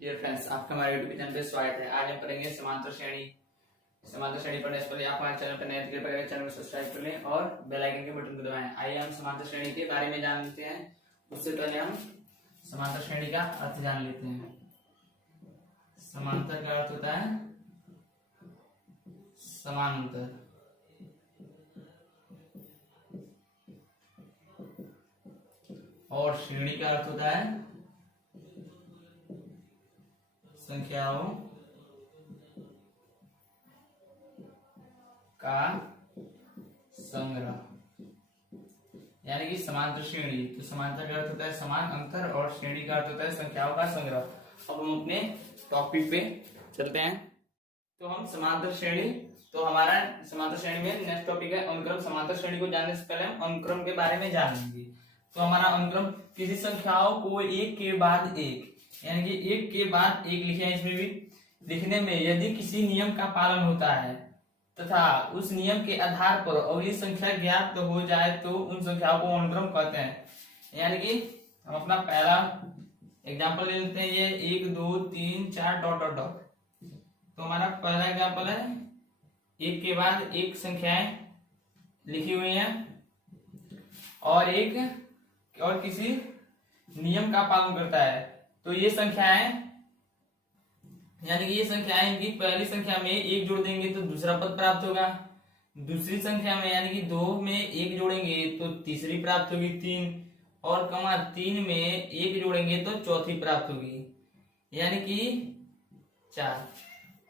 Dear friends, आपका हमारे YouTube channel पे स्वागत है। आज हम पढ़ेंगे समांतर श्रेणी। समांतर श्रेणी पढ़ने से पहले आप हमारे चैनल पर नए थे, कृपया चैनल को सब्सक्राइब कर लें और बेल आइकन के बटन को दबाएं। आइए हम समांतर श्रेणी के बारे में जान लेते हैं। उससे पहले हम समांतर श्रेणी का अर्थ जान लेते हैं। समांतर का अर्थ होता है समानांतर, और श्रेणी का अर्थ होता है संख्याओं का संग्रह, यानी कि समांतर श्रेणी। तो समांतर का अर्थ होता है समान अंतर और श्रेणी का अर्थ होता है संख्याओं का संग्रह। अब हम अपने टॉपिक पे चलते हैं। तो हम समांतर श्रेणी, तो हमारा समांतर श्रेणी में नेक्स्ट टॉपिक है अनुक्रम। समांतर श्रेणी को जानने से पहले हम अनुक्रम के बारे में जान लेंगे। तो हमारा अनुक्रम किसी संख्याओं को एक के बाद एक, यानी कि एक के बाद एक लिखे हैं। इसमें भी लिखने में यदि किसी नियम का पालन होता है तथा उस नियम के आधार पर अगली संख्या ज्ञात हो जाए तो उन संख्याओं को अनुक्रम कहते हैं। यानी कि हम अपना पहला एग्जांपल ले लेते हैं, ये 1 2 3 4 डॉट डॉट डॉट। तो हमारा पहला एग्जांपल है एक के बाद एक संख्याएं लिखी हुई हैं और किसी नियम का पालन करता है। तो ये संख्याएं, यानी कि ये संख्याएं की पहली संख्या में एक जोड़ देंगे तो दूसरा पद प्राप्त होगा, दूसरी संख्या में यानी कि 2 में एक जोड़ेंगे तो तीसरी प्राप्त होगी 3, और 3 में एक जोड़ेंगे तो चौथी प्राप्त होगी, यानी कि 4।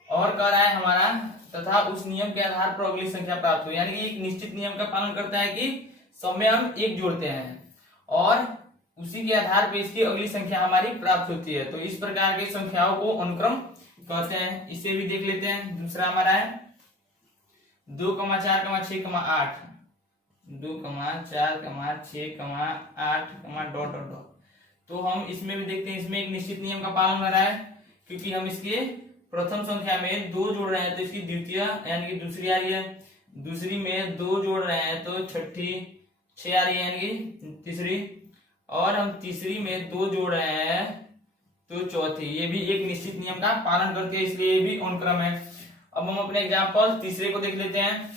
और कह रहा है हमारा तथा उस नियम के आधार पर अगली संख्या प्राप्त हो, यानी कि एक निश्चित नियम का पालन करता है कि सब में हम एक जोड़ते हैं और उसी के आधार पर इसकी अगली संख्या हमारी प्राप्त होती है। तो इस प्रकार की संख्याओं को अनुक्रम कहते हैं। इसे भी देख लेते हैं। दूसरा हमारा है 2, 4, 6, 8, 2, 4, 6, 8 डॉट डॉट डॉट। तो हम इसमें भी देखते हैं, इसमें एक निश्चित नियम का पालन हो रहा है क्योंकि हम इसके प्रथम संख्या में 2 जोड़ रहे हैं तो इसकी द्वितीय यानी कि दूसरी आ रही है, दूसरी में 2 जोड़ रहे हैं तो छठी 6 आ रही है यानी कि तीसरी, और हम तीसरी में 2 जोड़ रहे हैं तो चौथी। ये भी एक निश्चित नियम का पालन करके इसलिए ये भी अनुक्रम है। अब हम अपने एग्जांपल तीसरे को देख लेते हैं।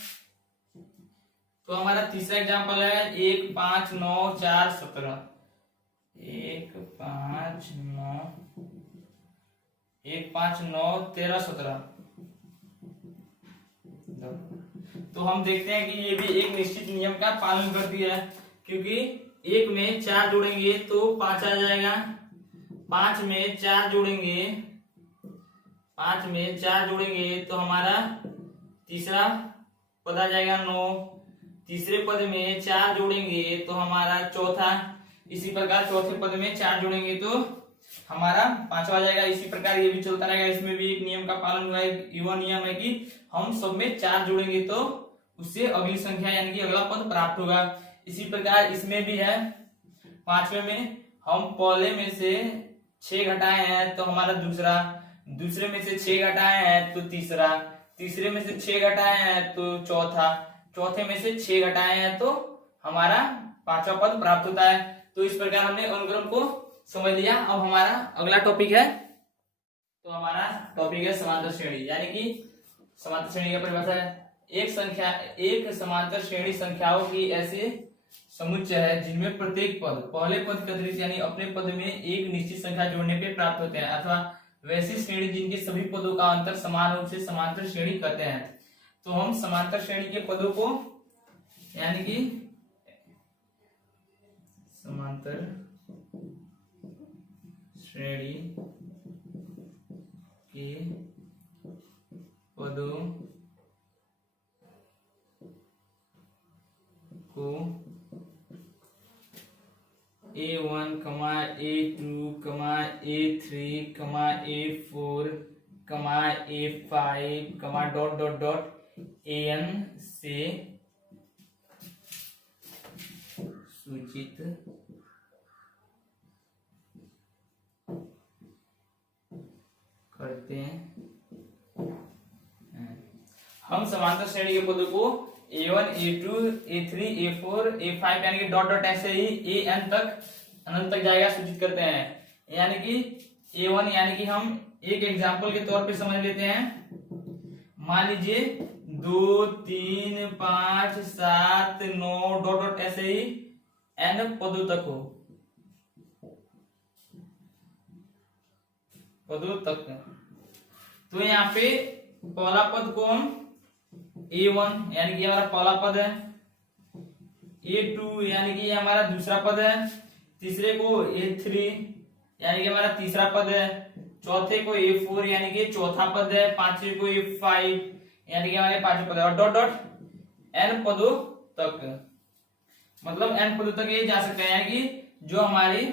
तो हमारा तीसरा एग्जांपल है 1 5 9 4 17। 1 5 9 13 17। तो हम देखते हैं कि ये भी एक निश्चित नियम का पालन करती है क्योंकि 1 में 4 जोड़ेंगे तो 5 आ जाएगा, 5 में 4 जोड़ेंगे तो हमारा तीसरा पद आ जाएगा 9, तीसरे पद में 4 जोड़ेंगे तो हमारा चौथा, इसी प्रकार चौथे पद में 4 जोड़ेंगे तो हमारा 5वां आ जाएगा। इसी प्रकार ये भी चलता रहेगा। इसमें भी एक नियम का पालन हुआ है, वह नियम है कि हम सब में 4 जोड़ेंगे तो उससे अगली संख्या यानी कि अगला पद प्राप्त होगा। इसी प्रकार इसमें भी है 5वें में हम पहले में से 6 घटाए हैं तो हमारा दूसरा, दूसरे में से 6 घटाए हैं तो तीसरा, तीसरे में से 6 घटाए हैं तो चौथा, चौथे में से 6 घटाए हैं तो हमारा 5वां पद प्राप्त होता है। तो इस प्रकार हमने अनुक्रम को समझ लिया। अब हमारा अगला टॉपिक है, तो हमारा टॉपिक है समांतर श्रेणी, यानी कि समांतर श्रेणी का परिभाषा है एक समांतर श्रेणी संख्याओं की ऐसे समुच्चय है जिनमें प्रत्येक पद पहले पद के अतिरिक्त यानी अपने पद में एक निश्चित संख्या जोड़ने पे प्राप्त होते हैं, अथवा वैसी श्रेणी जिनके सभी पदों का अंतर समान रूप से समांतर श्रेणी कहते हैं। तो हम समांतर श्रेणी के पदों को यानी कि समांतर श्रेणी के पदों को A1, A2, A3, A4, A5 dot dot dot AN से सूचित करते हैं। हम समांतर श्रेणी के पदों को A1, A2, A3, A4, A5 यानी कि डॉट डॉट ऐसे ही AN तक अनंत तक जाएगा सूचित करते हैं। यानी कि A1 यानी कि हम एक एग्जांपल के तौर पे समझ लेते हैं। मान लीजिए 2 3 5 7 9 डॉट डॉट ऐसे ही n पदों तक हो, पदों तक। तो यहाँ पे पहला पद को हम A1 यानी कि हमारा पहला पद है, A2 यानी कि हमारा दूसरा पद है, तीसरे को A3 यानी कि हमारा तीसरा पद है, चौथे को A4 यानी कि चौथा पद है, पांचवे को A5 यानी कि हमारे पांचवें पद है, और डॉट डॉट n पदों तक, मतलब n पदों तक ये जा सकते हैं। यानी कि जो हमारी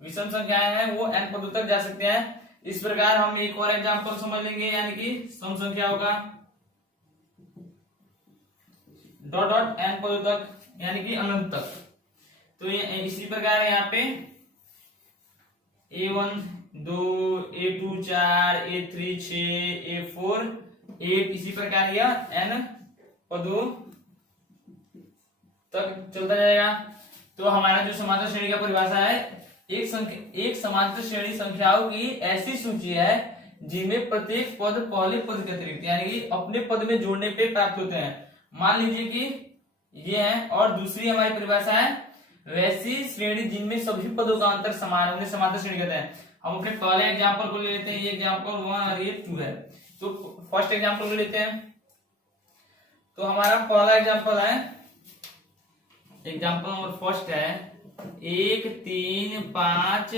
विषम संख्याएं हैं वो n पदों तक जा सकते हैं। इस प्रकार हम एक और एग्जांपल समझ लेंगे, यानी कि सम संख्याओं का डॉट डॉट n पदों तक यानी कि अनंत तक। तो ये इसी प्रकार यहाँ पे A1 2, A2 4, A3 6, A4 8, इसी प्रकार यह n पदों तक चलता जाएगा। तो हमारा जो समांतर श्रेणी का परिभाषा है, एक समांतर श्रेणी संख्याओं की ऐसी सूची है जिनमें प्रत्येक पद पहले पद के अतिरिक्त यानी कि अपने पद में जोड़ने पे प्राप्त होते हैं। मान लीजिए कि ये है, और दूसरी हमारी परिभाषा है वैसी श्रेणी जिनमें सभी पदों का अंतर समान, उन्हें समांतर श्रेणी कहते हैं। हम अपने पहले एग्जांपल को ले लेते हैं, ये एग्जांपल 1 और ये 2 है। तो फर्स्ट एग्जांपल को लेते हैं। तो हमारा पहला एग्जांपल है, एग्जांपल नंबर फर्स्ट है 1 3 5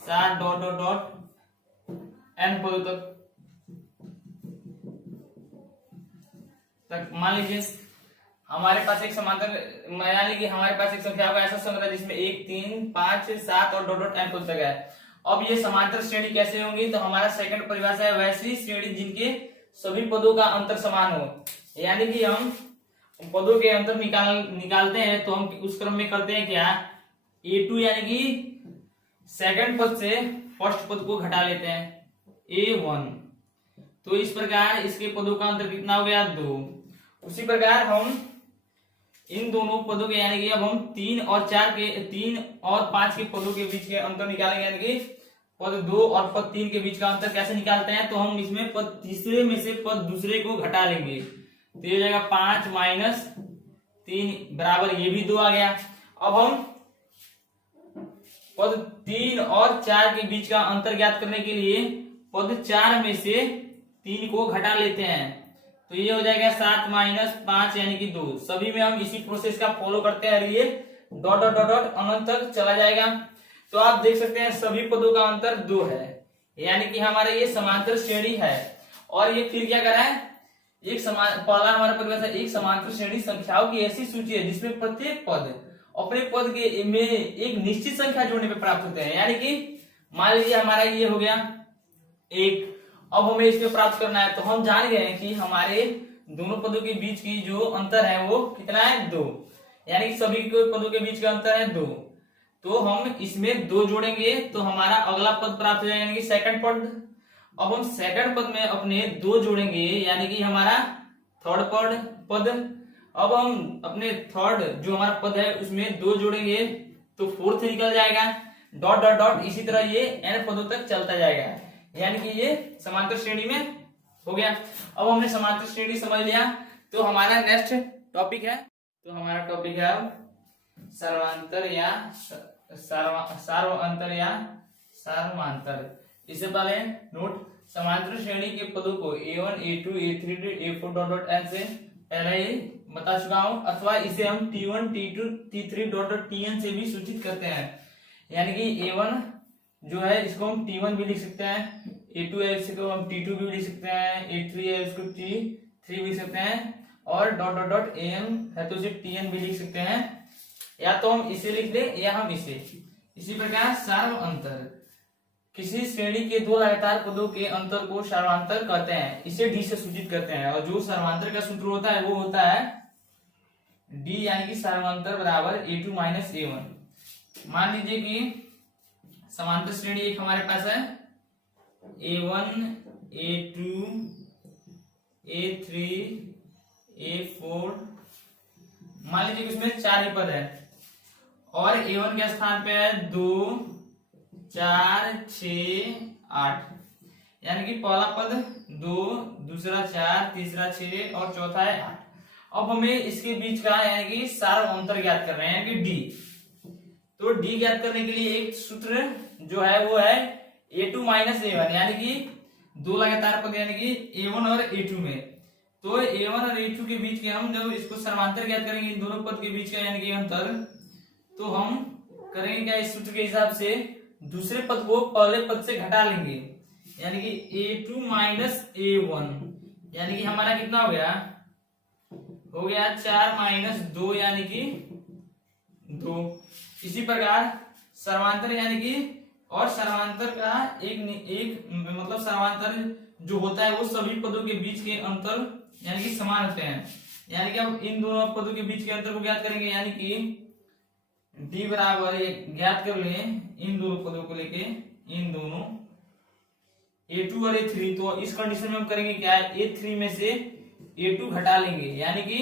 7 डॉट डॉट डॉट n पदों तक। मान लीजिए हमारे पास एक समांतर, यानी कि हमारे पास एक संख्या का ऐसा संग्रह है जिसमें 1 3 5 7 और डॉट डॉट n पद तक है। अब ये समांतर श्रेणी कैसे होंगी? तो हमारा सेकंड परिभाषा है वैसी श्रेणी जिनके सभी पदों का अंतर समान हो। यानी कि हम पदों के अंतर निकालते हैं तो हम उस क्रम में करते हैं क्या, A2 यानी कि सेकंड पद से फर्स्ट पद को घटा लेते हैं A1। तो इस प्रकार इसके पदों का अंतर कितना हो गया, 2। उसी प्रकार हम इन दोनों पदों के, यानी कि अब हम 3 और 5 के पदों के बीच के अंतर निकालेंगे। यानी कि पद 2 और पद 3 के बीच का अंतर कैसे निकालते हैं, तो हम इसमें पद तीसरे में से पद दूसरे को घटा लेंगे। तो ये जाएगा 5 माइनस 3 बराबर ये भी 2 आ गया। अब हम पद 3 और 4 के बीच का अंतर ज्ञात करने के लिए पद 4 में से 3 को घटा लेते हैं। तो ये हो जाएगा 7 माइनस 5 यानी कि 2। सभी में हम इसी प्रोसेस का फॉलो करते हैं, ये डॉट डॉट डॉट डॉट अनंत तक चला जाएगा। तो आप देख सकते हैं सभी पदों का अंतर 2 है, यानी कि हमारा ये समांतर श्रेणी है। और ये फिर क्या करा है, पहला हमारा परिभाषा एक समांतर श्रेणी संख्याओं की ऐसी सूची है जिसमें प्रत्येक पद अपने पद के में एक निश्चित संख्या जोड़ने पे प्राप्त होते हैं। यानी कि मान लीजिए हमारा ये हो गया 1, अब हमें इसमें प्राप्त करना है। तो हम जान गए हैं कि हमारे दोनों पदों के बीच की जो अंतर है वो कितना है, 2। यानी कि सभी पदों के बीच का अंतर है 2। तो हम इसमें 2 जोड़ेंगे तो हमारा अगला पद प्राप्त हो जाएगा, यानी कि सेकंड पद। अब हम सेकंड पद में अपने 2 जोड़ेंगे, यानी कि हमारा थर्ड पद। अब हम अपने थर्ड जो हमारा पद है उसमें 2 जोड़ेंगे तो फोर्थ निकल जाएगा, डॉट डॉट डॉट। इसी तरह ये n पदों तक चलता जाएगा, यानी कि ये समांतर श्रेणी में हो गया। अब हमने समांतर श्रेणी समझ लिया, तो हमारा नेक्स्ट टॉपिक है, तो हमारा टॉपिक है सर्वांतर या सार्वअंतर या सार्वमांतर। इससे पहले नोट, समांतर श्रेणी के पदों को A1 A2 A3 A4 dot dot n से पहले ही बता चुका हूं, अथवा इसे हम T1 T2 T3 dot dot Tn से भी सूचित करते हैं। यानी कि A1 जो है इसको हम T1 भी लिख सकते हैं, A2 है इसको हम T2 भी लिख सकते हैं, A3 है इसको T3 भी लिख सकते हैं, और डॉट डॉट डॉट An है तो इसे Tn भी लिख सकते हैं। या तो हम इसे लिख ले या हम इसे। इसी प्रकार सार्वअंतर, किसी श्रेणी के 2 लगातार पदों के अंतर को सार्वअंतर कहते हैं, इसे D से सूचित करते हैं। और जो सार्वअंतर का सूत्र होता है वो होता है D, यानी कि सार्वअंतर बराबर A2 माइनस A1। मान लीजिए कि समांतर श्रेणी एक हमारे पास है A1 A2 A3 A4। मान लीजिए कि इसमें 4 ही पद है और A1 के स्थान पे है 2 4 6 8, यानी कि पहला पद 2, दूसरा 4, तीसरा 6 और चौथा है 8। अब हमें इसके बीच का यानी कि सारा अंतर ज्ञात कर रहे हैं यानी कि डी। तो डी ज्ञात करने के लिए एक सूत्र जो है वो है a2 माइनस a1, यानी कि दो लगातार पद यानी कि a1 और a2 में। तो a1 और a2 के बीच के हम जब इसको सर्वांतर ज्ञात करेंगे इन दोनों पद के बीच का यानी कि अंतर, तो हम करेंगे क्या, इस सूत्र के हिसाब से दूसरे पद को पहले पद से घटा लेंगे, यानी कि a2 माइनस a1, यानी कि हमारा कितना हो गया 4 माइनस 2 यानी कि 2। इसी प्रकार सर्वांतर यानी कि, और सर्वांतर का एक मतलब सर्वांतर जो होता है वो सभी पदों के बीच के अंतर यानी कि समान होते हैं, यानी कि हम इन दोनों पदों के बीच के अंतर को ज्ञात करेंगे, यानी कि d बराबर ज्ञात कर ले इन दोनों पदों को लेके, इन दोनों a2 और a3। तो इस कंडीशन में हम करेंगे क्या, a3 में से a2 घटा लेंगे, यानी कि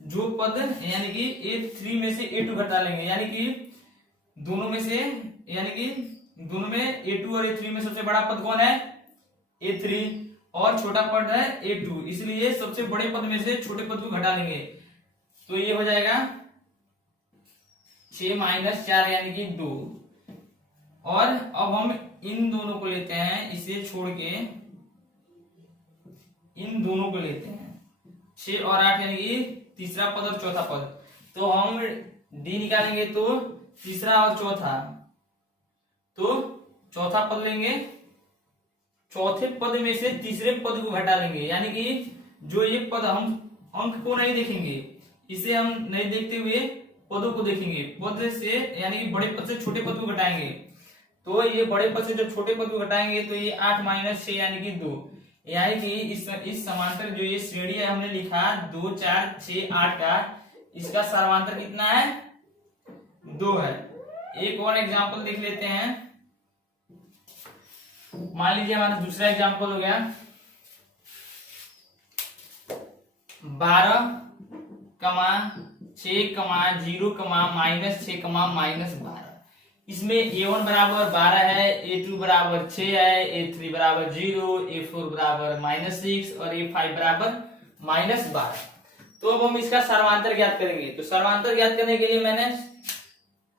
जो पद यानी कि a3 में से a2 घटा लेंगे, यानी कि दोनों में से, यानी कि दोनों में a2 और a3 में सबसे बड़ा पद कौन है a3 और छोटा पद है a2, इसलिए सबसे बड़े पद में से छोटे पद को घटा लेंगे। तो ये हो जाएगा 6 माइनस 4 यानी कि 2। और अब हम इन दोनों को लेते हैं, इसे छोड़ के इन दोनों को लेते हैं, 6 और 8 यानी कि तीसरा पद और चौथा पद। तो हम डी निकालेंगे तो तीसरा और चौथा, तो चौथा पद लेंगे, चौथे पद में से तीसरे पद को घटा लेंगे, यानी कि जो ये पद हम अंक को नहीं देखेंगे, इसे हम नहीं देखते हुए पदों को देखेंगे, पद से यानी कि बड़े पद से छोटे पद को घटाएंगे। तो ये बड़े पद से जब छोटे पद को घटाएंगे तो ये 8 माइनस 6 यानी कि 2, यानी कि इस समांतर जो ये श्रेणी है हमने लिखा 2 4 6 8 का, इसका सर्वांतर कितना है 2 है। एक और एग्जांपल देख लेते हैं, मान लीजिए हमारा दूसरा एग्जांपल हो गया 12, 6, 0, माइनस 6, माइनस 12। इसमें a1 बराबर 12 है, a2 बराबर 6 है, a3 बराबर 0, a4 बराबर -6 और a5 बराबर -12। तो अब हम इसका सर्वांतर ज्ञात करेंगे। तो सर्वांतर ज्ञात करने के लिए मैंने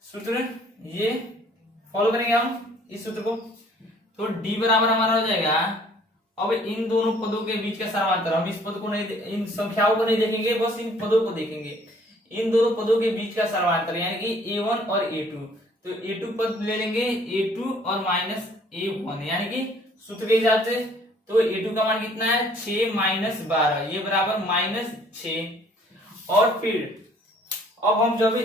सूत्र ये फॉलो करेंगे हम इस सूत्र को। तो d बराबर हमारा हो जाएगा, अब इन दोनों पदों के बीच का सर्वांतर, हम इस पद को नहीं, इन संख्याओं को नहीं देखेंगे, बस इन पदों को देखेंगे। इन दोनों पदों के बीच का सर्वांतर यानी कि a1 और a2, तो a2 पद ले लेंगे, a2 और माइनस a1, यानी कि सूत्र के हिसाब से। तो a2 का मान कितना है 6 माइनस 12, ये बराबर -6। और फिर अब हम जब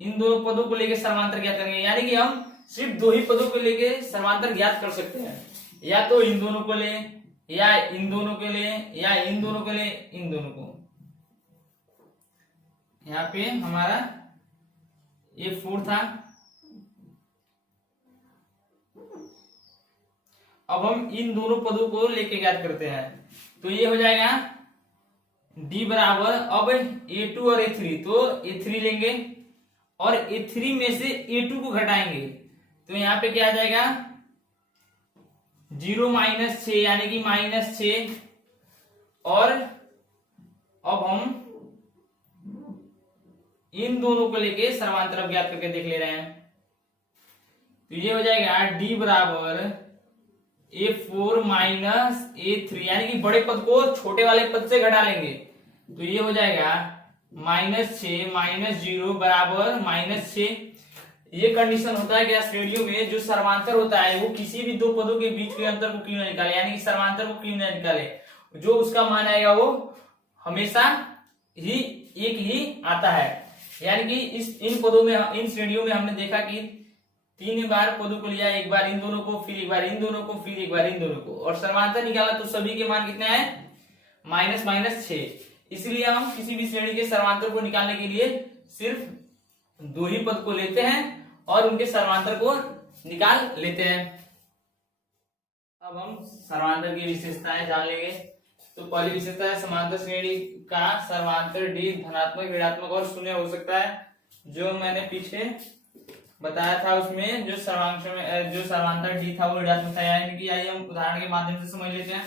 इन दोनों पदों को लेके सर्वांतर ज्ञात करेंगे, यानी कि हम सिर्फ दो ही पदों को लेके सर्वांतर ज्ञात कर सकते हैं, या तो इन दोनों को ले, या इन दोनों के ले, या इन दोनों के ले, इन दोनों को। यहाँ पे हमारा ये 4 था। अब हम इन दोनों पदों को लेके ज्ञात करते हैं। तो ये हो जाएगा d बराबर, अब a2 और a3, तो a3 लेंगे और a3 में से a2 को घटाएंगे, तो यहाँ पे क्या आ जाएगा 0 माइनस 6 यानी कि -6। और अब हम इन दोनों को लेके सर्वांतर ज्ञात करके देख ले रहे हैं। तो ये हो जाएगा d बराबर a4 माइनस a3, यानी कि बड़े पद को छोटे वाले पद से घटा लेंगे, तो ये हो जाएगा -6 माइनस 0 बराबर -6। ये कंडीशन होता है क्या श्रेणियों में, जो सर्वांतर होता है वो किसी भी दो पदों के बीच के अंतर को क्यों ना निकाले, यानी कि सर्वांतर को क्यों ना निकाले, जो उसका मान आएगा वो हमेशा ही एक ही आता है। यानी कि इन पदों में, इन श्रेणियों में हमने देखा कि 3 बार पदों को लिया, एक बार इन दोनों को, फिर एक बार इन दोनों को, फिर एक बार इन दोनों को, और सर्वांतर निकाला तो सभी के मान कितने आए -6। इसलिए हम किसी भी श्रेणी के सर्वांतर को निकालने के लिए सिर्फ दो ही पद को लेते हैं और उनके सर्वांतर को निकाल लेते हैं। अब हम सर्वांतर की विशेषताएं जान लेंगे। तो पहली विशेषता है समांतर श्रेणी का सर्वांतर d धनात्मक, ऋणात्मक और शून्य हो सकता है, जो मैंने पीछे बताया था उसमें जो सर्वांश में जो सर्वांतर डी था वो ऋणात्मक था, यानी कि आइए हम उदाहरण के माध्यम से समझ लेते हैं।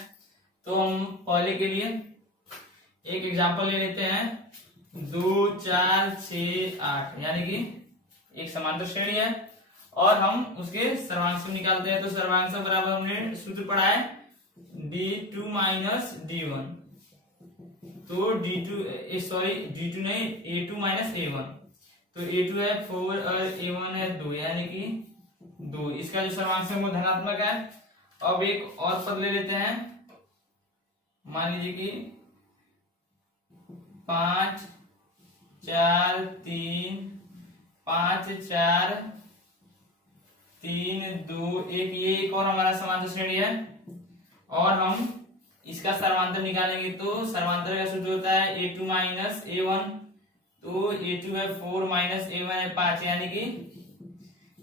तो हम पहले के लिए एक एग्जांपल ले लेते हैं, 2 4 6 8, यानी कि एक समांतर श्रेणी है और हम उसके सर्वांश निकालते हैं। तो सर्वांश बराबर हमने सूत्र पढ़ा है d2 माइनस d1, तो d2 नहीं, a2 माइनस a1, तो a2 है 4 और a1 है 2, यानी कि 2। इसका जो सर्वांश है वो धनात्मक है। अब एक और पद ले लेते हैं, मान लीजिए कि 5 4 3 5 4 3 2 1, ये एक और हमारा समांतर श्रेणी है और हम इसका सर्वांतर निकालेंगे। तो सर्वांतर का सूत्र होता है a2 माइनस a1, तो a2 है 4 माइनस a1 है 5, यानी कि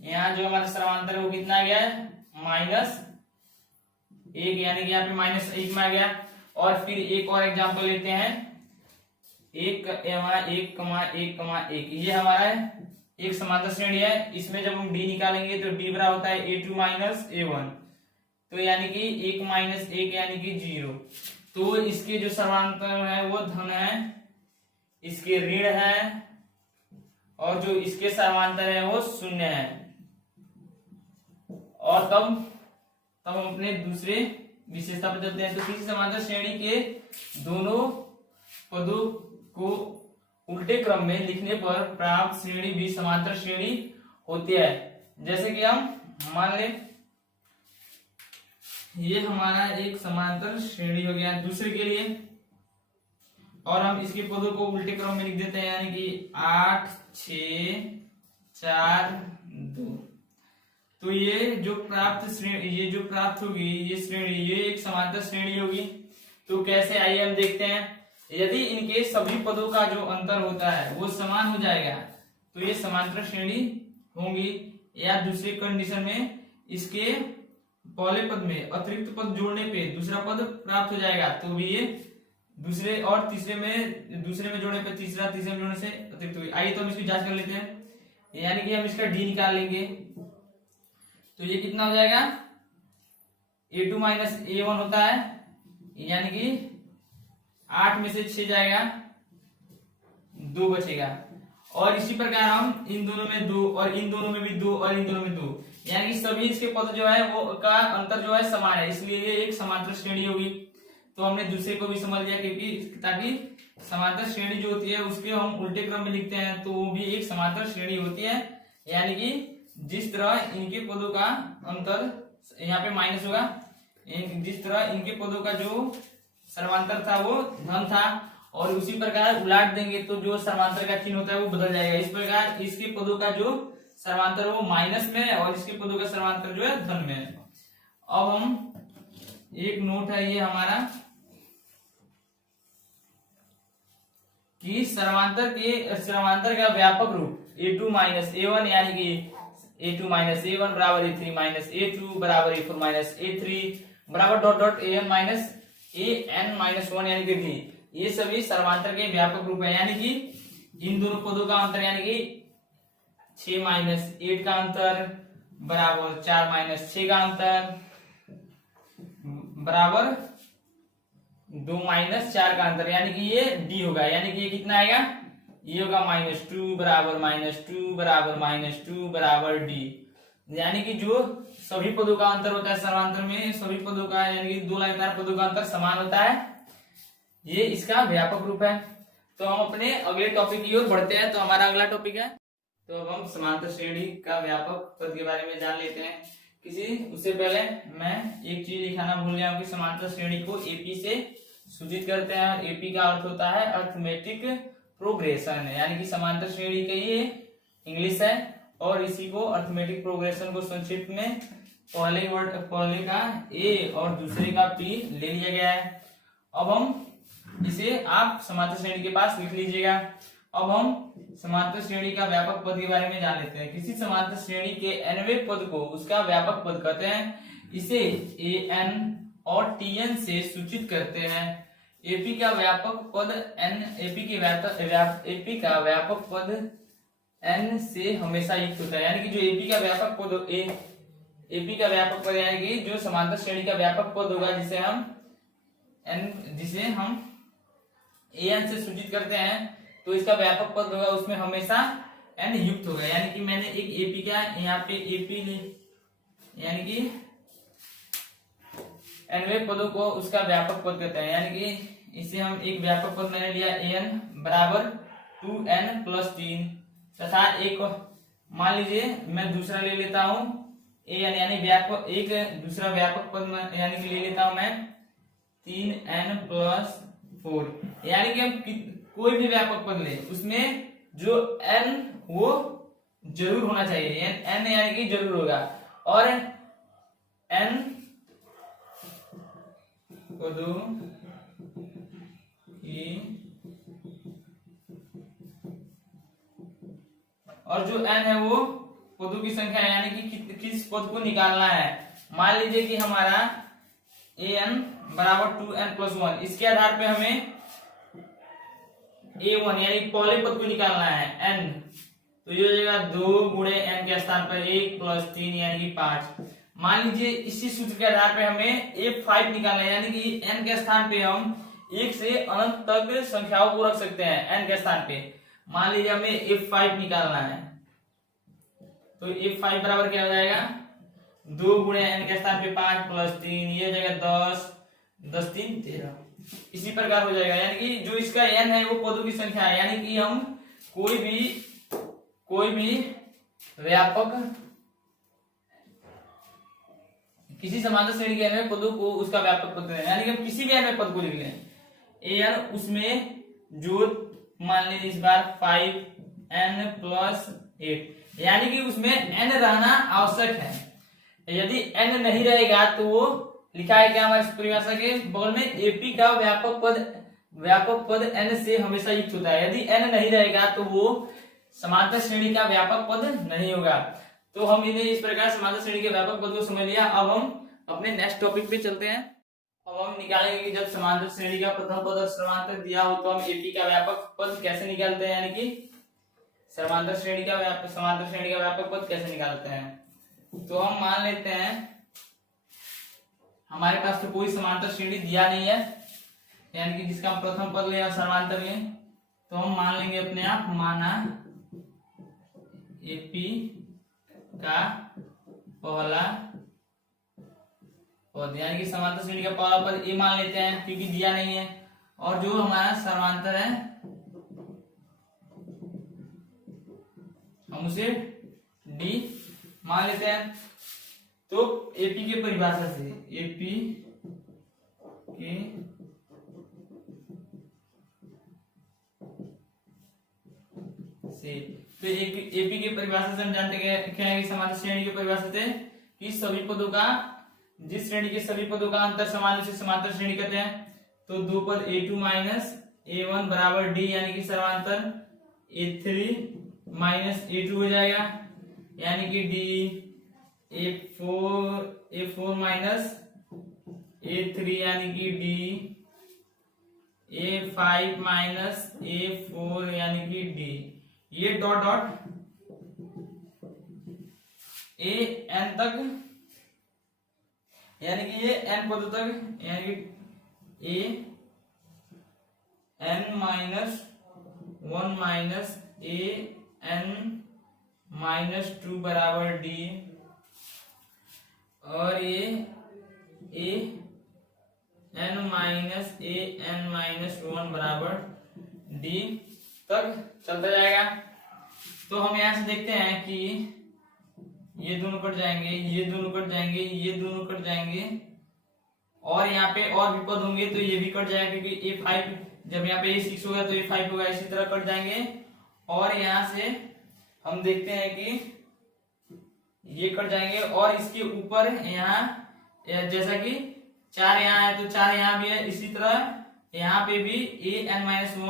यहाँ जो हमारा सर्वांतर है वो कितना आ गया है -1, यानी कि यहाँ पे -1 में आ गया। और फिर एक और एग्जांपल लेते हैं, 1 1 ये हमारा एक समांतर श्रेणी है। इसमें जब हम d निकालेंगे तो d बराबर होता है a2 माइनस a1, तो यानी कि 1 माइनस 1 यानी कि 0। तो इसके जो समांतर है वो धन है, इसके ऋण है, और जो इसके समांतर है वो शून्य है। और तब हम अपने दूसरे विशेषता पर चलते हैं। तो किसी समांतर श्रेणी के दोनों पदों को उल्टे क्रम में लिखने पर प्राप्त श्रेणी भी समांतर श्रेणी होती है। जैसे कि हम मान ले ये हमारा एक समांतर श्रेणी हो गया दूसरे के लिए, और हम इसके पदों को उल्टे क्रम में लिख देते हैं, यानी कि 8 6 4 2। तो ये जो प्राप्त होगी ये श्रेणी, ये एक समांतर श्रेणी होगी। तो कैसे, आइए हम देखते हैं। यदि इनके सभी पदों का जो अंतर होता है वो समान हो जाएगा तो ये समांतर श्रेणी होंगी, या दूसरी कंडीशन में इसके पहले पद में अतिरिक्त पद जोड़ने पे दूसरा पद प्राप्त हो जाएगा, तो भी ये दूसरे और तीसरे में जोड़ने पे तीसरे में जोड़ने से अतिरिक्त होगी। आइए तो हम इसकी जांच कर लेते हैं, यानी कि हम इसका डी निकाल लेंगे। तो ये कितना हो जाएगा, a2 माइनस a1 होता है, यानी कि 8 में से 6 जाएगा, 2 बचेगा। और इसी प्रकार हम इन दोनों में 2 और इन दोनों में भी 2 और इन दोनों में 2, यानी कि सभी इसके पद जो है वो का अंतर जो है समान है, इसलिए ये एक समांतर श्रेणी होगी। तो हमने दूसरे को भी समझ लिया, क्योंकि ताकि समांतर श्रेणी जो होती है उसके हम उल्टे क्रम में लिखते हैं तो वो भी एक समांतर श्रेणी होती है। यानी कि जिस तरह इनके पदों का अंतर यहाँ पे माइनस होगा, जिस तरह इनके पदों का जो सर्वांतर था वो धन था, और उसी प्रकार उलाट देंगे तो जो सर्वांतर का चिन्ह होता है वो बदल जाएगा। इस प्रकार इसके पदों का जो सर्वांतर वो माइनस में है और इसके पदों का सर्वांतर जो है धन में है। अब हम एक नोट है ये हमारा कि सर्वांतर का व्यापक रूप a2 माइनस a1, यानी कि a2 माइनस a1 बराबर a3 माइनस a2 बराबर a4 माइनस a3 बराबर dot dot an minus an-1, यानी कि d, ये सभी सर्वांतर के व्यापक रूप है। यानी कि इन दोनों पदों का अंतर, यानी कि 6 माइनस 8 का अंतर बराबर 4 माइनस 6 का अंतर बराबर 2 माइनस 4 का अंतर, यानी कि ये d होगा। यानी कि ये कितना आएगा, ये होगा -2 बराबर -2 बराबर -2 बराबर d। यानी कि जो सभी पदों का अंतर होता है सर्वांतर में, सभी पदों का यानी कि 2 लगातार पदों का अंतर समान होता है, ये इसका व्यापक रूप है। तो हम अपने अगले टॉपिक की ओर बढ़ते हैं। तो हमारा अगला टॉपिक है, तो अब हम समांतर श्रेणी का व्यापक पद के बारे में जान लेते हैं। उससे पहले मैं एक चीज दिखाना भूल गया हूं कि समांतर श्रेणी को एपी से सूचित करते हैं। एपी का अर्थ होता है अर्थमेटिक प्रोग्रेशन, यानी कि समांतर श्रेणी का ये इंग्लिश है, और इसी को अर्थमेटिक प्रोग्रेशन को संक्षिप्त में पहले का ए और दूसरे का पी ले लिया गया है। अब हम इसे आप समांतर श्रेणी के पास लिख लीजिएगा। अब हम समांतर श्रेणी का व्यापक पद के बारे में जान लेते हैं। किसी समांतर श्रेणी के nवें पद को उसका व्यापक पद कहते हैं। इसे an और tn से सूचित करते हैं। एपी का व्यापक पद n, एपी का व्यापक पद n से हमेशा युक्त होता है, यानी कि जो एपी का व्यापक पद एपी का व्यापक पद यानी कि जो समांतर श्रेणी का व्यापक पद होगा जिसे हम an से सूचित करते हैं, तो इसका व्यापक पद होगा उसमें हमेशा n युक्त होगा। यानी कि मैंने एक एपी का यहाँ पे एपी यानी कि nवें पदों को उसका व्यापक पद कहते हैं, यानी कि इसे हम एक व्यापक पद मैंने लिया an बराबर 2n प्लस 3 तथा एक मान लीजिए मैं दूसरा ले लेता हूं an यानी व्यापक एक दूसरा व्यापक पद यानी कि ले लेता हूं मैं 3n प्लस 4, यानी कि हम कोई भी व्यापक पद ले उसमें जो n वो जरूर होना चाहिए, n यानी कि जरूर होगा, और n पदों की और जो n है वो पदों की संख्या है, यानी कि किस पद को निकालना है। मान लीजिए कि हमारा an बराबर 2n प्लस 1, इसके आधार पे हमें a1 यानी पहले पद को निकालना है n, तो ये हो जाएगा 2 गुणे n के स्थान पर 1 प्लस 3 यानी कि 5। मान लीजिए इसी सूत्र के आधार पे हमें a5 निकालना है, यानी कि n के स्थान पे हम 1 से अनंत तक संख्याओं को रख सकते हैं n के स्थान पे। मान लीजिए हमें f5 निकालना है, तो f5 बराबर क्या हो जाएगा 2 गुणे n के स्थान पे 5 प्लस 3, ये हो जाएगा 10, 10 3 13, इसी प्रकार हो जाएगा। यानी कि जो इसका n है वो पदों की संख्या है, यानी कि हम कोई भी व्यापक किसी समांतर श्रेणी के n पदों को उसका व्यापक पद है, यानी कि हम किसी भी n पद को लिख लें an उसमें जो मान लीजिए इस बार 5n प्लस 8, यानी कि उसमें n रहना आवश्यक है। यदि n नहीं रहेगा तो वो लिखा है क्या हमारे परिभाषा के बगल में एपी का व्यापक पद n से हमेशा युक्त होता है। यदि n नहीं रहेगा तो वो समांतर श्रेणी का व्यापक पद नहीं होगा। तो हम इन्हें इस प्रकार समांतर श्रेणी के व्यापक पद को समझ लिया। अब हम अपने नेक्स्ट टॉपिक पे चलते हैं। अब हम निकालेंगे कि जब समांतर श्रेणी का प्रथम पद और समांतर दिया हो तो हम एपी का व्यापक पद कैसे निकालते हैं, यानी कि समांतर श्रेणी का व्यापक पद कैसे निकालते हैं। तो हम मान लेते हैं हमारे पास तो कोई समांतर श्रेणी दिया नहीं है, यानी कि जिसका हम प्रथम पद लें और समांतर लें, तो हम मान लेंगे अपने आप माना एपी का पहला पद, यानी कि समांतर श्रेणी का पहला पद ए मान लेते हैं क्योंकि दिया नहीं है, और जो हमारा समांतर है हम उसे डी मान लेते हैं। तो एपी के परिभाषा से एपी के तो एपी के परिभाषा से हम जानते हैं क्या है कि समांतर श्रेणी की परिभाषा से कि सभी पदों का जिस श्रेणी के सभी पदों का अंतर समान उसे समांतर श्रेणी कहते हैं। तो दो पद a2 माइनस a1 बराबर डी, यानी कि समांतर a3 माइनस a2 हो जाएगा, यानी कि डी a4 माइनस a3 यानी कि डी a5 माइनस a4 यानी कि डी, ये डॉट डॉट a n तक, यानी कि ये n पदों तक, यानी कि a n minus 1 minus a n minus 2 बराबर d, और ये a n minus a n minus 1 बराबर d तक चलता जाएगा। तो हम यहां से देखते हैं कि ये दोनों कट जाएंगे, ये दोनों कट जाएंगे, ये दोनों कट जाएंगे, और यहाँ पे और भी पद होंगे तो ये भी कट जाएगा क्योंकि a5 जब यहाँ पे a6 होगा तो a5 होगा, इसी तरह कट जाएंगे। और यहाँ से हम देखते हैं कि ये कट जाएंगे, और इसके ऊपर यहाँ जैसा कि 4 यहाँ है तो 4 यहाँ भी है, इसी तरह यहाँ पे भी a n minus 1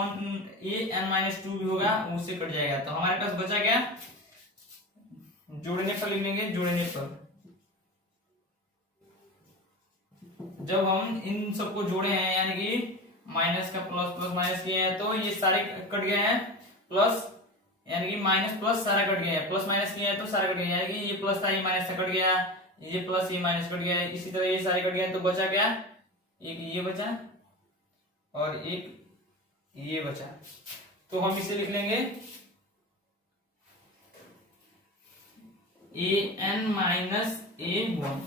a n minus 2 भी होगा, उससे कट जाएगा। तो हमारे पास बचा क्या, जोड़ने पर लिख लेंगे। जोड़ने पर जब हम इन सबको जोड़े हैं, यानी कि माइनस का प्लस प्लस माइनस किए हैं, तो ये सारे कट गए हैं, प्लस यानी कि माइनस प्लस सारा कट गया है, प्लस माइनस किया है तो सारा कट गया, यानी कि ये प्लस था ये माइनस से कट गया, ये प्लस ये माइनस कट गया, इसी तरह ये सारे कट गए, तो बचा क्या, एक ये बचा और एक ये बचा। तो हम इसे लिख लेंगे an minus a1,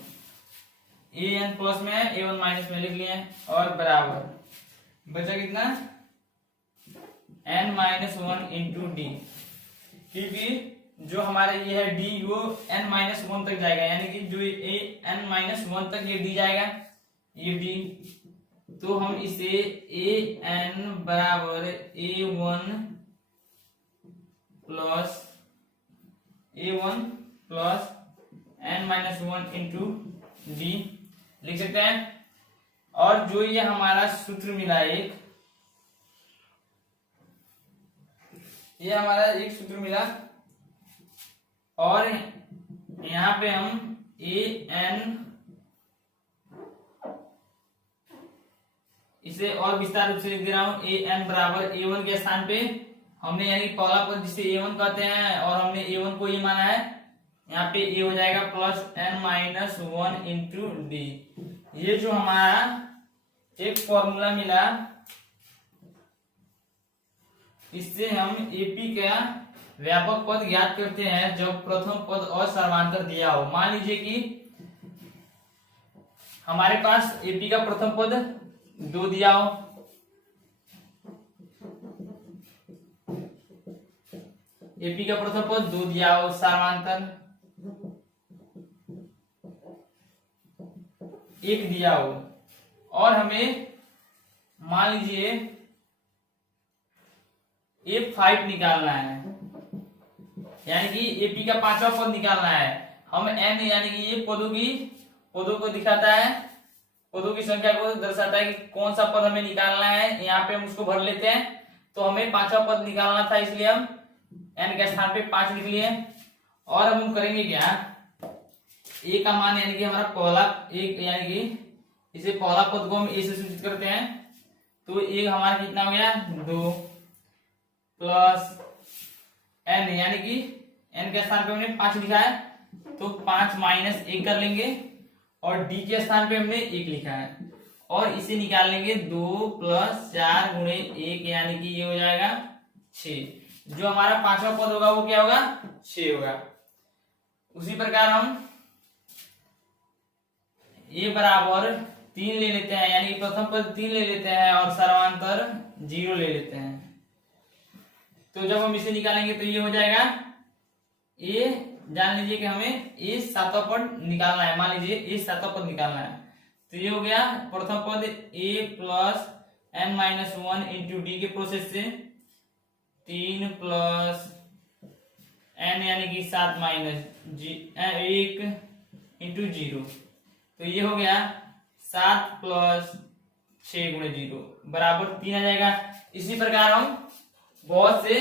an plus में है a1 माइनस में लिख लिए और बराबर बचा कितना n माइनस 1 इंटू डी, क्योंकि जो हमारा ये है डी वो n माइनस 1 तक जाएगा, यानी कि जो n माइनस 1 तक ये डी जाएगा, ये डी, तो हम इसे an बराबर a1 plus n minus 1 into D लिख सकते हैं। और जो ये हमारा सूत्र मिला एक, ये हमारा एक सूत्र मिला, और यहाँ पे हम an इसे और विस्तार रूप से लिख दे रहा हूं, an बराबर a1 के स्थान पे हमने यानी पहला पद जिसे a1 कहते हैं और हमने a1 को ये माना है, यहाँ पे a हो जाएगा plus n minus 1 into D. ये जो हमारा एक फॉर्मूला मिला, इससे हम एपी का व्यापक पद ज्ञात करते हैं जब प्रथम पद और सर्वांतर दिया हो। मान लीजिए कि हमारे पास एपी का प्रथम पद 2 दिया हो, एपी का प्रथम पद 2 दिया हो, सर्वांतर 1 दिया हो, और हमें मान लीजिए A5 निकालना है, यानी कि एपी का 5वां पद निकालना है। हम n यानी कि ये पदों को दिखाता है, पदों की संख्या को दर्शाता है कि कौन सा पद हमें निकालना है, यहाँ पे हम उसको भर लेते हैं। तो हमें 5वां पद निकालना था, इसलिए हम n के स्थान पे 5 लिख लिए। और अब हम करेंगे क्या, a का मान यानी कि हमारा पहला एक, यानी कि इसे पहला पद को हम a से सूचित करते हैं, तो एक हमारा कितना हो गया 2 प्लस n, यानी कि n के स्थान पे हमने 5 लिखा है, तो 5 माइनस 1 कर लेंगे, और d के स्थान पे हमने 1 लिखा है, और इसे निकाल लेंगे 2 प्लस 4 गुणे 1, यानी कि ये हो जाएगा 6। जो हमारा 5वां पद होगा वो क्या होगा 6 होगा। उसी प्रकार हम ये बराबर 3 ले लेते हैं, यानी प्रथम पद 3 ले लेते हैं और सर्वांतर 0 ले लेते हैं। तो जब हम इसे निकालेंगे तो ये हो जाएगा ए, जान लीजिए कि हमें ए 7वां पद निकालना है, मान लीजिए ए 7वां पद निकालना है, तो ये हो गया प्रथम पद a plus n minus 1 into d के प्रोसेस से 3 प्लस n यानी कि 7 माइनस 1 इंटू 0, तो ये हो गया 7 प्लस 6 गुणे 0 बराबर 3 आ जाएगा। इसी प्रकार हम बहुत से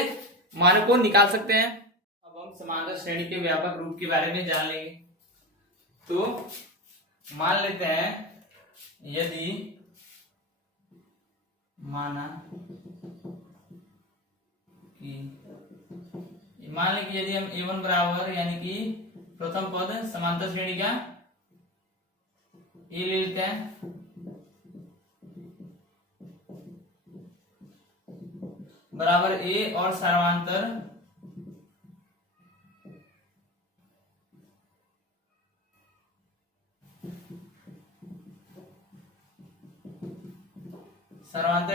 मानों को निकाल सकते हैं। अब हम समांतर श्रेणी के व्यापक रूप के बारे में जान लेंगे। तो मान लेते हैं यदि माना कि मान लें कि यदि हम a1 बराबर यानी कि प्रथम पद समांतर श्रेणी का ये ले लेते हैं, बराबर ए और सर्वांतर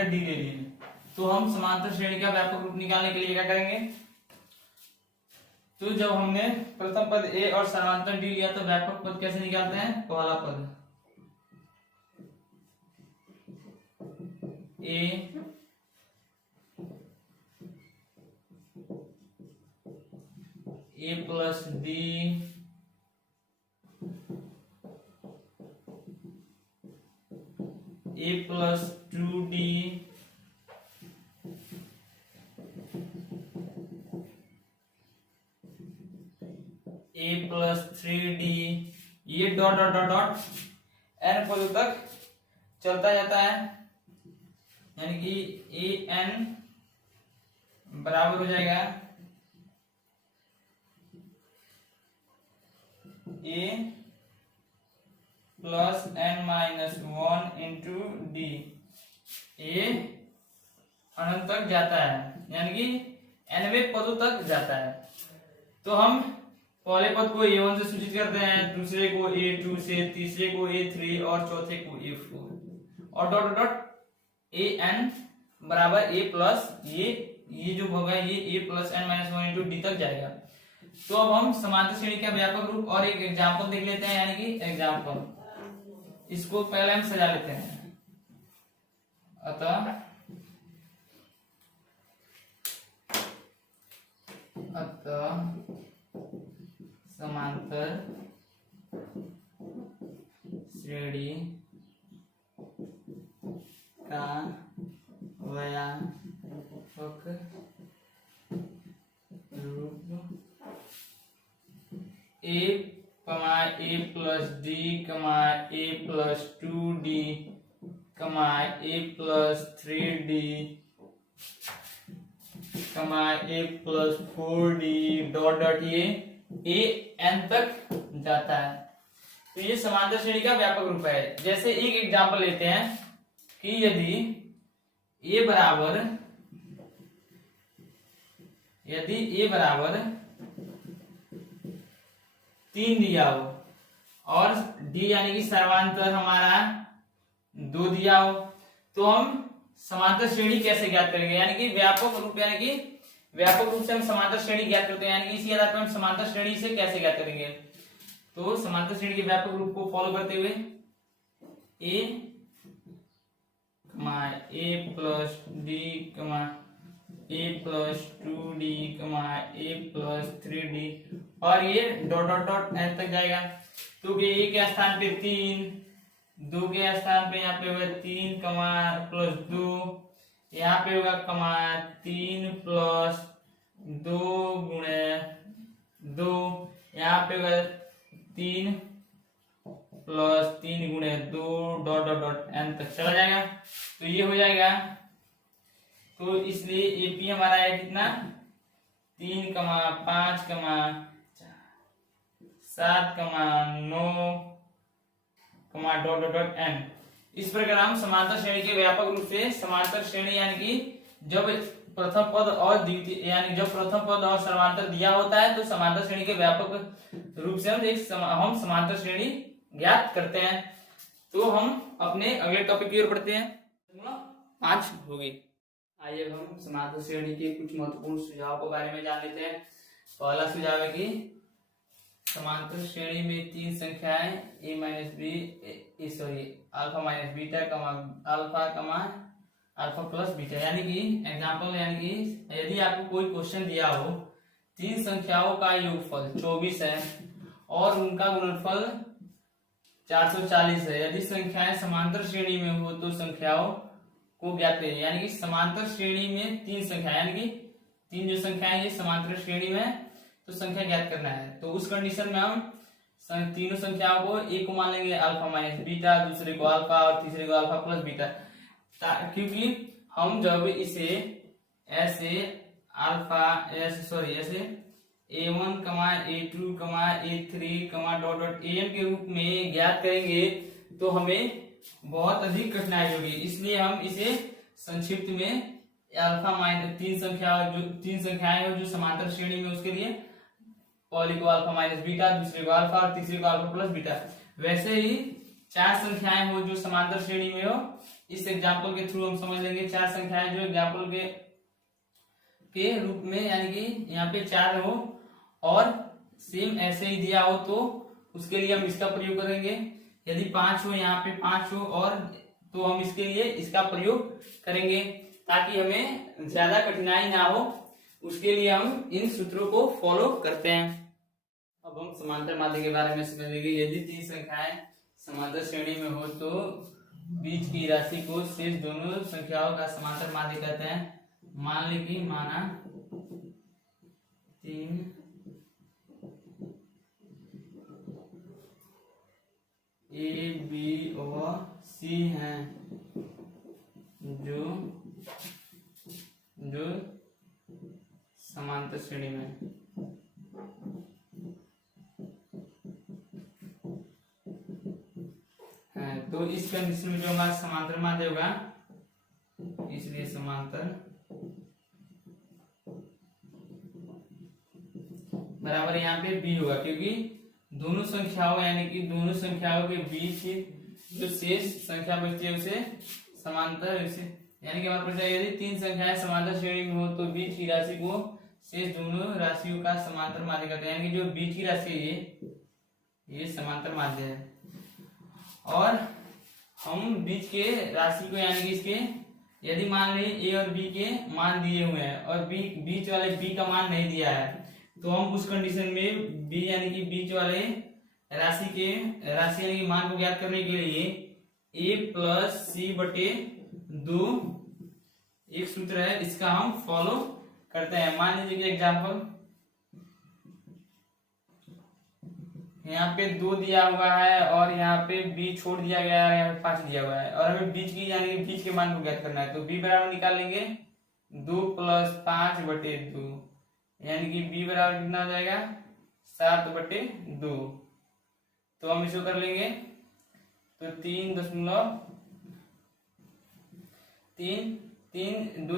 डी ले लिए। तो हम समांतर श्रेणी का व्यापक रूप निकालने के लिए क्या करेंगे, तो जब हमने प्रथम पद ए और सर्वांतर डी लिया तो व्यापक पद कैसे निकालते हैं, पहला पद a plus d a plus 2d a plus 3d, ये dot dot dot dot n पदों तक चलता जाता है, यानी कि ए एन बराबर हो जाएगा a plus n minus 1 into d, a अनंत तक जाता है यानी कि nवें पदों तक जाता है। तो हम पहले पद को a1 से सूचित करते हैं, दूसरे को a2 से, तीसरे को a3 और चौथे को a4 और डॉट डॉट an बराबर a प्लस ये जो होगा ये a plus n minus 1 into d तक जाएगा। तो अब हम समांतर श्रेणी का व्यापक रूप और एक एग्जाम्पल देख लेते हैं, यानी कि एग्जाम्पल, इसको पहले हम सजा लेते हैं। अतः समांतर श्रेणी का व्यापक रूप a plus D a plus 2d a plus 3d a plus 4d dot dot ये a n तक जाता है। तो ये समांतर श्रेणी का व्यापक रूप है। जैसे एक एग्जांपल लेते हैं कि यदि a बराबर 3 दिया हो और d यानी कि सर्वांतर हमारा 2 दिया हो, तो हम समांतर श्रेणी कैसे ज्ञात करेंगे, यानी कि व्यापक रूप से हम समांतर श्रेणी ज्ञात करते हैं, यानी कि इसी आधार पर हम समांतर श्रेणी से कैसे ज्ञात करेंगे। तो समांतर श्रेणी के व्यापक रूप को फॉलो करते हुए a plus D a plus 2d a plus 3d और ये डॉट डॉट डॉट n तक जाएगा। तो a के स्थान पे 3, 2 के स्थान पे यहाँ पे होगा 3 प्लस 2, यहाँ पे होगा 3 प्लस 2 गुणे 2, यहाँ पे होगा 3 प्लस 3 गुणे 2 डॉट डॉट डॉट n तक चला जाएगा। तो ये हो जाएगा। तो इसलिए एपी हमारा है कितना 3, 5, 7, 9 डॉट डॉट डॉट n। इस प्रकार हम समांतर श्रेणी के व्यापक रूप से समांतर श्रेणी यानी कि जब प्रथम पद और द्वितीय यानी जब प्रथम पद और सर्वांतर दिया होता है तो समांतर श्रेणी के व्यापक रूप से हम समांतर श्रेणी ज्ञात करते हैं। तो हम अपने अगले टॉपिक की ओर बढ़ते हैं। 5 होगी। आइए अब हम समांतर श्रेणी के कुछ महत्वपूर्ण सुझाव के बारे में जान लेते हैं। पहला सुझाव है कि समांतर श्रेणी में 3 संख्याएं a minus b alpha minus beta alpha plus beta, यानी कि एग्जाम्पल, यानी कि यदि आपको कोई क्वेश्चन दिया हो 3 संख्याओं का योगफल 24 है और उनका गुणनफल 440 है। यदि संख्याएं समांतर श्रेणी में हो तो संख्याओं को ज्ञात करें, यानी कि समांतर श्रेणी में 3 संख्या यानी कि 3 जो संख्याएं ये समांतर श्रेणी में तो संख्या ज्ञात करना है। तो उस कंडीशन में हम तीनों संख्याओं को एक को मान लेंगे अल्फा माइनस बीटा, दूसरे को अल्फा और तीसरे को अल्फा प्लस बीटा, क्योंकि हम जब इसे ऐसे a1, a2, a3, dot dot an के रूप में ज्ञात करेंगे तो हमें बहुत अधिक कठिनाई होगी। इसलिए हम इसे संक्षिप्त में अल्फा माइनस 3 संख्याएं हो जो समांतर श्रेणी में, उसके लिए पहले को अल्फा माइनस बीटा, दूसरे को अल्फा और तीसरे को अल्फा प्लस बीटा। वैसे ही 4 संख्याएं हो जो समांतर श्रेणी में हो, इस एग्जाम्पल के थ्रू हम समझ लेंगे 4 संख्याएं जो एग्जाम्पल के रूप में, यानी कि यहाँ पे 4 हो और सेम ऐसे ही दिया हो तो उसके लिए हम इसका प्रयोग करेंगे। यदि 5 हो, यहाँ पे 5 हो और तो हम इसके लिए इसका प्रयोग करेंगे ताकि हमें ज्यादा कठिनाई ना हो, उसके लिए हम इन सूत्रों को फॉलो करते हैं। अब हम समांतर माध्य के बारे में समझेंगे। यदि 3 संख्याएं समांतर श्रेणी में हो तो बीच की राशि को शेष दोनों संख्याओं का समांतर माध्य कहते हैं। मान लें कि माना 3 ए बी और सी हैं जो समांतर श्रेणी में। तो इस कंडीशन में जो हमारा समांतर माध्य होगा, इसलिए समांतर बराबर यहाँ पे b होगा, क्योंकि दोनों संख्याओं यानी कि दोनों संख्याओं के बीच जो शेष संख्या बचती है उसे समांतर, यानी कि हमारे पास यदि तीन संख्याएं समांतर श्रेणी में हो तो बीच की राशि को शेष दोनों राशियों का समांतर माध्य कहते हैं, यानी कि जो बीच की राशि है ये समांतर माध्य है। और हम बीच के राशि को यानी कि इसके यदि मान ली ए और बी के मान दिए हुए हैं और बीच वाले बी का मान नहीं दिया है, तो हम उस कंडीशन में बी यानी कि बीच वाले राशि यानी कि मान को ज्ञात करने के लिए ए प्लस सी बटे 2 एक सूत्र है, इसका हम फॉलो करते हैं। मान लीजिए कि एग्जाम्पल यहाँ पे 2 दिया हुआ है और यहाँ पे b छोड़ दिया गया है, यहाँ पे 5 दिया हुआ है और हमें बीच की यानी कि बीच के मान को ज्ञात करना है, तो b बराबर निकाल लेंगे 2 प्लस 5 बटे 2, यानी कि b बराबर कितना हो जाएगा 7 बटे 2। तो हम इसको कर लेंगे तो 3 2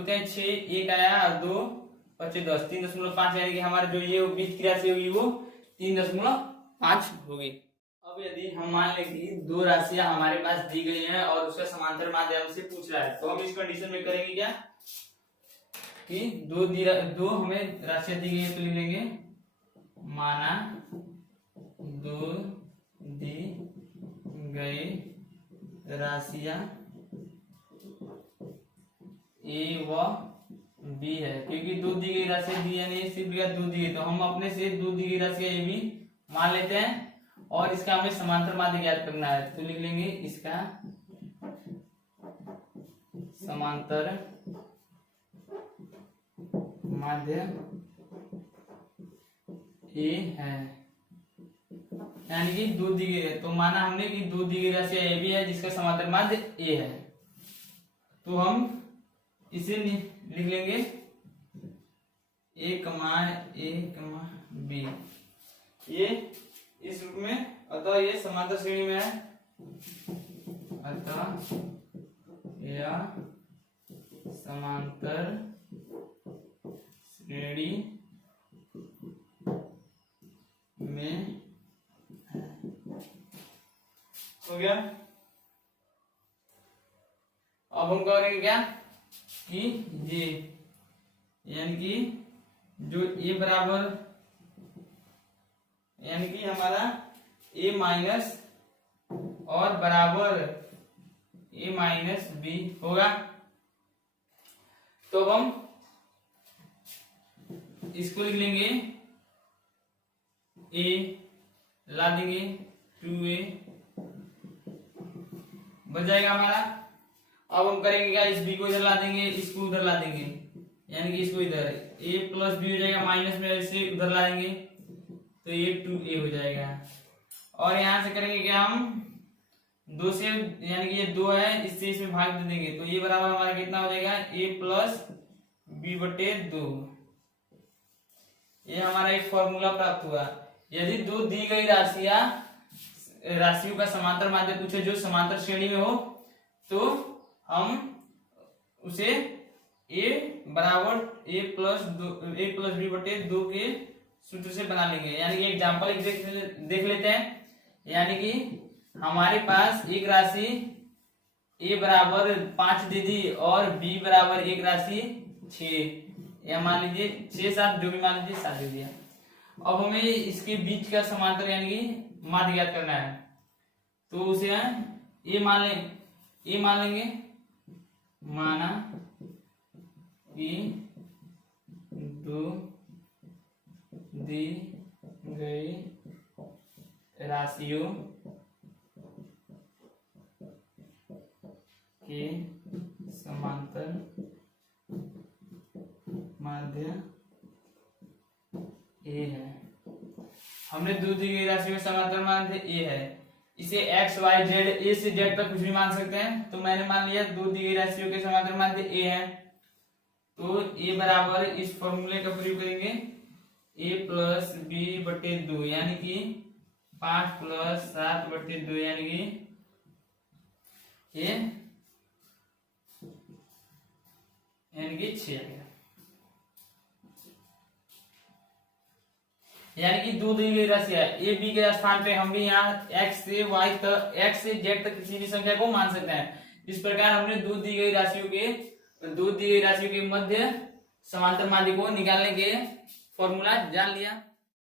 3 6 1 आया और 2 5 10 3.5, यानी कि हमारे जो ये बीच की राशि होगी वो 3.5 होगी। अब यदि हम मान लें कि दो राशियां हमारे पास दी गई हैं और उसका समांतर माध्य हमसे पूछ रहा है, तो हम इस कंडीशन में करेंगे क्या कि दो हमें राशियां दी गई है, तो लिख लेंगे माना दो दी गई राशियां ए व बी है, क्योंकि दो दी गई राशि दी है नहीं सिर्फ दो दी गई, तो हम अपने से दो दी गई राशि ए बी मान लेते हैं और इसका हमें समांतर माध्य ज्ञात करना है, तो लिख लेंगे इसका समांतर माध्य ए है, यानी कि दो दी गई है, तो माना हमने कि दो दी गई राशि ए बी है जिसका समांतर माध्य ए है, तो हम इसे लिख लेंगे ए कमा बी, ये इस रूप में, अतः ये समांतर श्रेणी में है, अतः यह समांतर श्रेणी में है। हो गया। अब हम करेंगे क्या कि ये यानी कि जो ए बराबर यानी कि हमारा ए माइनस और बराबर ए माइनस बी होगा, तो हम इसको लिख लेंगे ए ला देंगे 2a बच जाएगा हमारा। अब हम करेंगे क्या, इस b को इधर ला देंगे, इसको उधर ला देंगे, यानी कि इसको इधर a प्लस बी हो जाएगा, माइनस में से उधर ला देंगे तो ये 2a हो जाएगा। और यहां से करेंगे क्या, हम 2 से यानी कि ये 2 है, इससे इसमें भाग दे देंगे, तो ये बराबर हमारा कितना हो जाएगा a प्लस बी बटे 2। ये हमारा एक फॉर्मूला प्राप्त हुआ। यदि दो दी गई राशियों का समांतर माध्य पूछे जो समांतर श्रेणी में हो, तो हम उसे a बराबर a प्लस बी बटे 2 के सूत्र से बना लेंगे। यानी कि एग्जांपल एक देख लेते हैं। यानी कि हमारे पास एक राशि a बराबर 5 दे दी और b बराबर एक राशि 6, या मान लीजिए 6 7 जो भी मान लीजिए 7 दे दिया। अब हमें इसके बीच का समांतर यानी कि माध्य ज्ञात करना है, तो उसे ए मान लेंगे माना कि दो दी गई राशियों के समांतर माध्य ए है। हमने दो दी गई राशि में समांतर माध्य ए है, इसे x y z ए से z तक कुछ भी मान सकते हैं। तो मैंने मान लिया दो दी गई राशियों के समांतर माध्य ए है, तो a बराबर इस फॉर्मूले का प्रयोग करेंगे a प्लस बी बटे 2, यानी कि 5 प्लस 7 बटे 2, यानी कि के यानी कि 6 आ गया। यानी कि दो दी गई राशि है, ए बी के स्थान पे हम भी यहाँ x से y तक, x से z तक किसी भी संख्या को मान सकते हैं। इस प्रकार हमने दो दी गई राशियों के मध्य समांतर माध्य को निकालने के फॉर्मूला जान लिया।